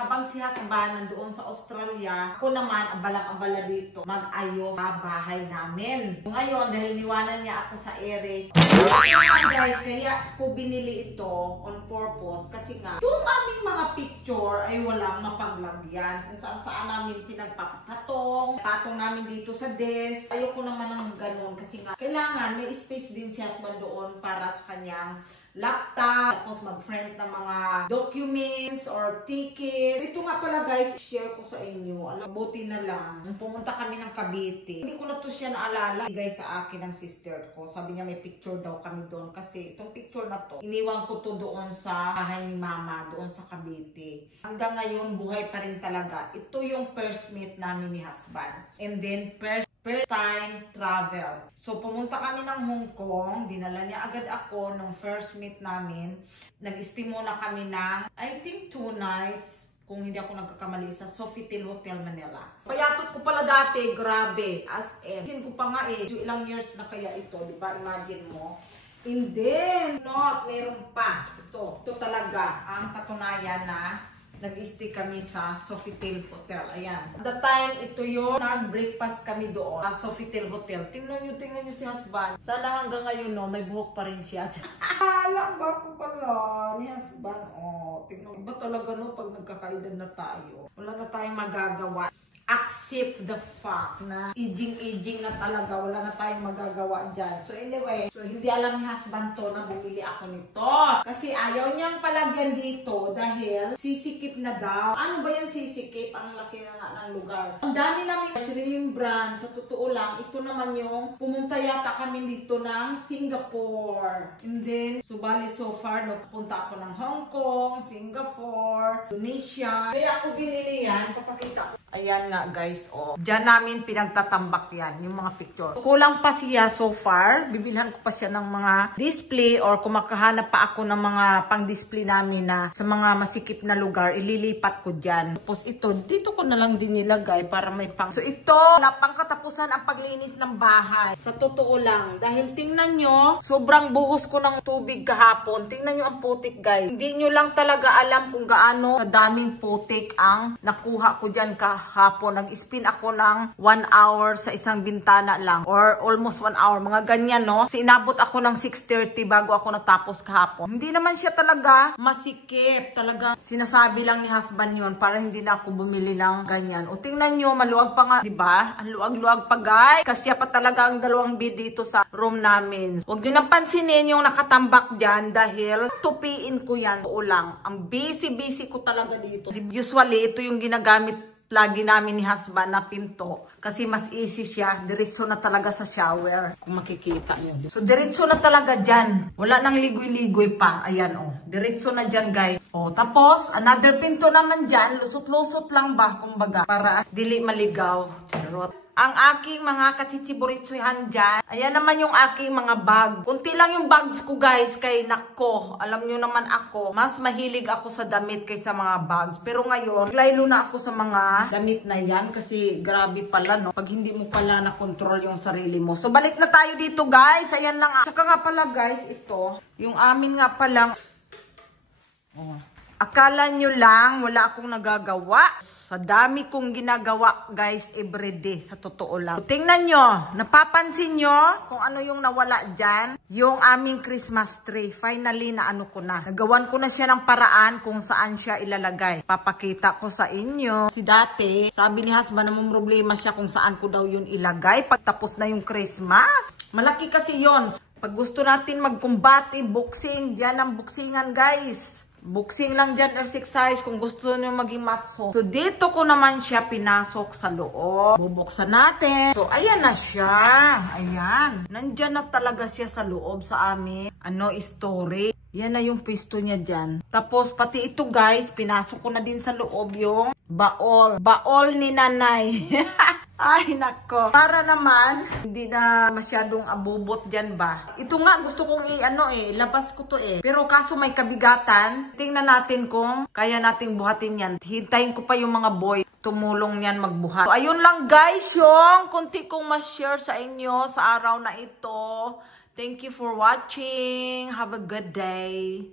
habang si husband nandoon sa Australia, ako naman abalang-abala dito mag-ayos sa bahay namin. Ngayon, dahil niwanan niya ako sa ere, guys, kaya ako binili ito on purpose kasi nga, yung aming mga picture ay walang mapaglagyan. Kung saan-saan namin pinagpapatong, patong namin dito sa desk. Ayoko naman ng ganun kasi nga, kailangan may space din si husband doon para sa kanyang laptop, tapos mag-print ng mga documents or tickets. Ito nga pala guys, share ko sa inyo. Alam, buti na lang. Pumunta kami ng Cavite. Hindi ko na to siya naalala. Guys, sa akin ng sister ko. Sabi niya may picture daw kami doon. Kasi itong picture na to, iniwan ko to doon sa bahay ni mama, doon sa Cavite. Hanggang ngayon, buhay pa rin talaga. Ito yung first meet namin ni husband. And then, first time travel. So, pumunta kami ng Hong Kong. Dinala niya agad ako nung first meet namin. Nag-stay muna kami ng, I think 2 nights, kung hindi ako nagkakamali, sa Sofitel Hotel Manila. Payatot ko pala dati, grabe, as in. Sin ko pa nga ilang years na kaya ito, di ba? Imagine mo. And then, meron pa. Ito talaga ang katunayan na nag-stay kami sa Sofitel Hotel. Ayan. At the time, ito yung nag-breakfast kami doon sa Sofitel Hotel. Tingnan nyo si husband. Sana hanggang ngayon, may buhok pa rin siya. Alam ba ko pala ni husband? Tingnan. Iba talaga pag nagkakaedad na tayo. Wala na tayong magagawa. Accept the fact na aging na talaga, wala na tayong magagawa dyan. So anyway, hindi alam ni husband to na bumili ako nito. Kasi ayaw niyang palagyan dito dahil sisikip na daw. Ano ba yan sisikip? Ang laki na nga ng lugar. Ang dami namin sariling brand. Sa totoo lang, ito naman yung pumunta yata kami dito ng Singapore. And then, subali so far, nagpunta ako ng Hong Kong, Singapore, Indonesia. Kaya ako binili yan, papakita ko. Ayan nga guys, Diyan namin pinagtatambak yan, yung mga picture. Kulang pa siya so far. Bibilhan ko pa siya ng mga display or kung makahanap pa ako ng mga pang-display namin na sa mga masikip na lugar, ililipat ko dyan. Tapos ito, dito ko na lang din nilagay para may pang... So ito, wala pang katapusan ang paglinis ng bahay. Sa totoo lang, dahil tingnan nyo, sobrang buhos ko ng tubig kahapon. Tingnan nyo ang putik guys. Hindi nyo lang talaga alam kung gaano kadaming putik ang nakuha ko dyan kahapon. Nag-spin ako ng 1 hour sa isang bintana lang or almost 1 hour. Mga ganyan, no? Kasi inabot ako ng 6:30 bago ako natapos kahapon. Hindi naman siya talaga masikip. Talaga sinasabi lang ni husband yun para hindi na ako bumili ng ganyan. O tingnan nyo, maluwag pa nga, diba? Ang luwag-luwag pa guys. Kasi pa talaga ang 2 bed dito sa room namin. Huwag nyo nang pansinin yung nakatambak dyan dahil tupiin ko yan. Oo lang. Ang busy-busy ko talaga dito. Usually, ito yung ginagamit lagi namin ni husband na pinto. Kasi mas easy siya. Diretso na talaga sa shower. Kung makikita nyo. So, diretso na talaga dyan. Wala nang ligoy-ligoy pa. Ayan, diretso na dyan, guys. Tapos, another pinto naman dyan. Lusot-lusot lang ba, kumbaga. Para dili maligaw. Charot. Ang aking mga kachichiburitsuhan dyan. Ayan naman yung aking mga bag. Kunti lang yung bags ko guys. Kay nako, alam nyo naman ako, mas mahilig ako sa damit kaysa mga bags. Pero ngayon, laylo na ako sa mga damit na yan. Kasi grabe pala, no? Pag hindi mo pala na-control yung sarili mo. So balik na tayo dito guys. Ayan lang. Saka nga pala guys, ito. Yung amin nga palang... Akala nyo lang, wala akong nagagawa. Sa dami kong ginagawa, guys, everyday, sa totoo lang. So, tingnan nyo, napapansin nyo kung ano yung nawala dyan? Yung aming Christmas tree. Finally, na ano ko na. Nagawan ko na siya ng paraan kung saan siya ilalagay. Papakita ko sa inyo. Si dati, sabi ni husband na may problema siya kung saan ko daw yun ilagay pag tapos na yung Christmas. Malaki kasi yon. Pag gusto natin magkumbati, boxing, dyan ang boxingan, guys. Boxing lang dyan, exercise kung gusto nyo maging matso. So, dito ko naman siya pinasok sa loob. Bubuksan natin. So, ayan na siya. Ayan. Nandyan na talaga siya sa loob sa amin. Storage. Yan na yung pwesto niya dyan. Tapos, pati ito guys, pinasok ko na din sa loob yung baol. Baol ni nanay. Ay, nako. Para naman, hindi na masyadong abubot dyan ba. Ito nga, gusto kong labas ko to Pero kaso may kabigatan. Tingnan natin kung kaya nating buhatin yan. Hintayin ko pa yung mga boy. Tumulong yan magbuhat. So, ayun lang guys, yung kunti kong ma-share sa inyo sa araw na ito. Thank you for watching. Have a good day.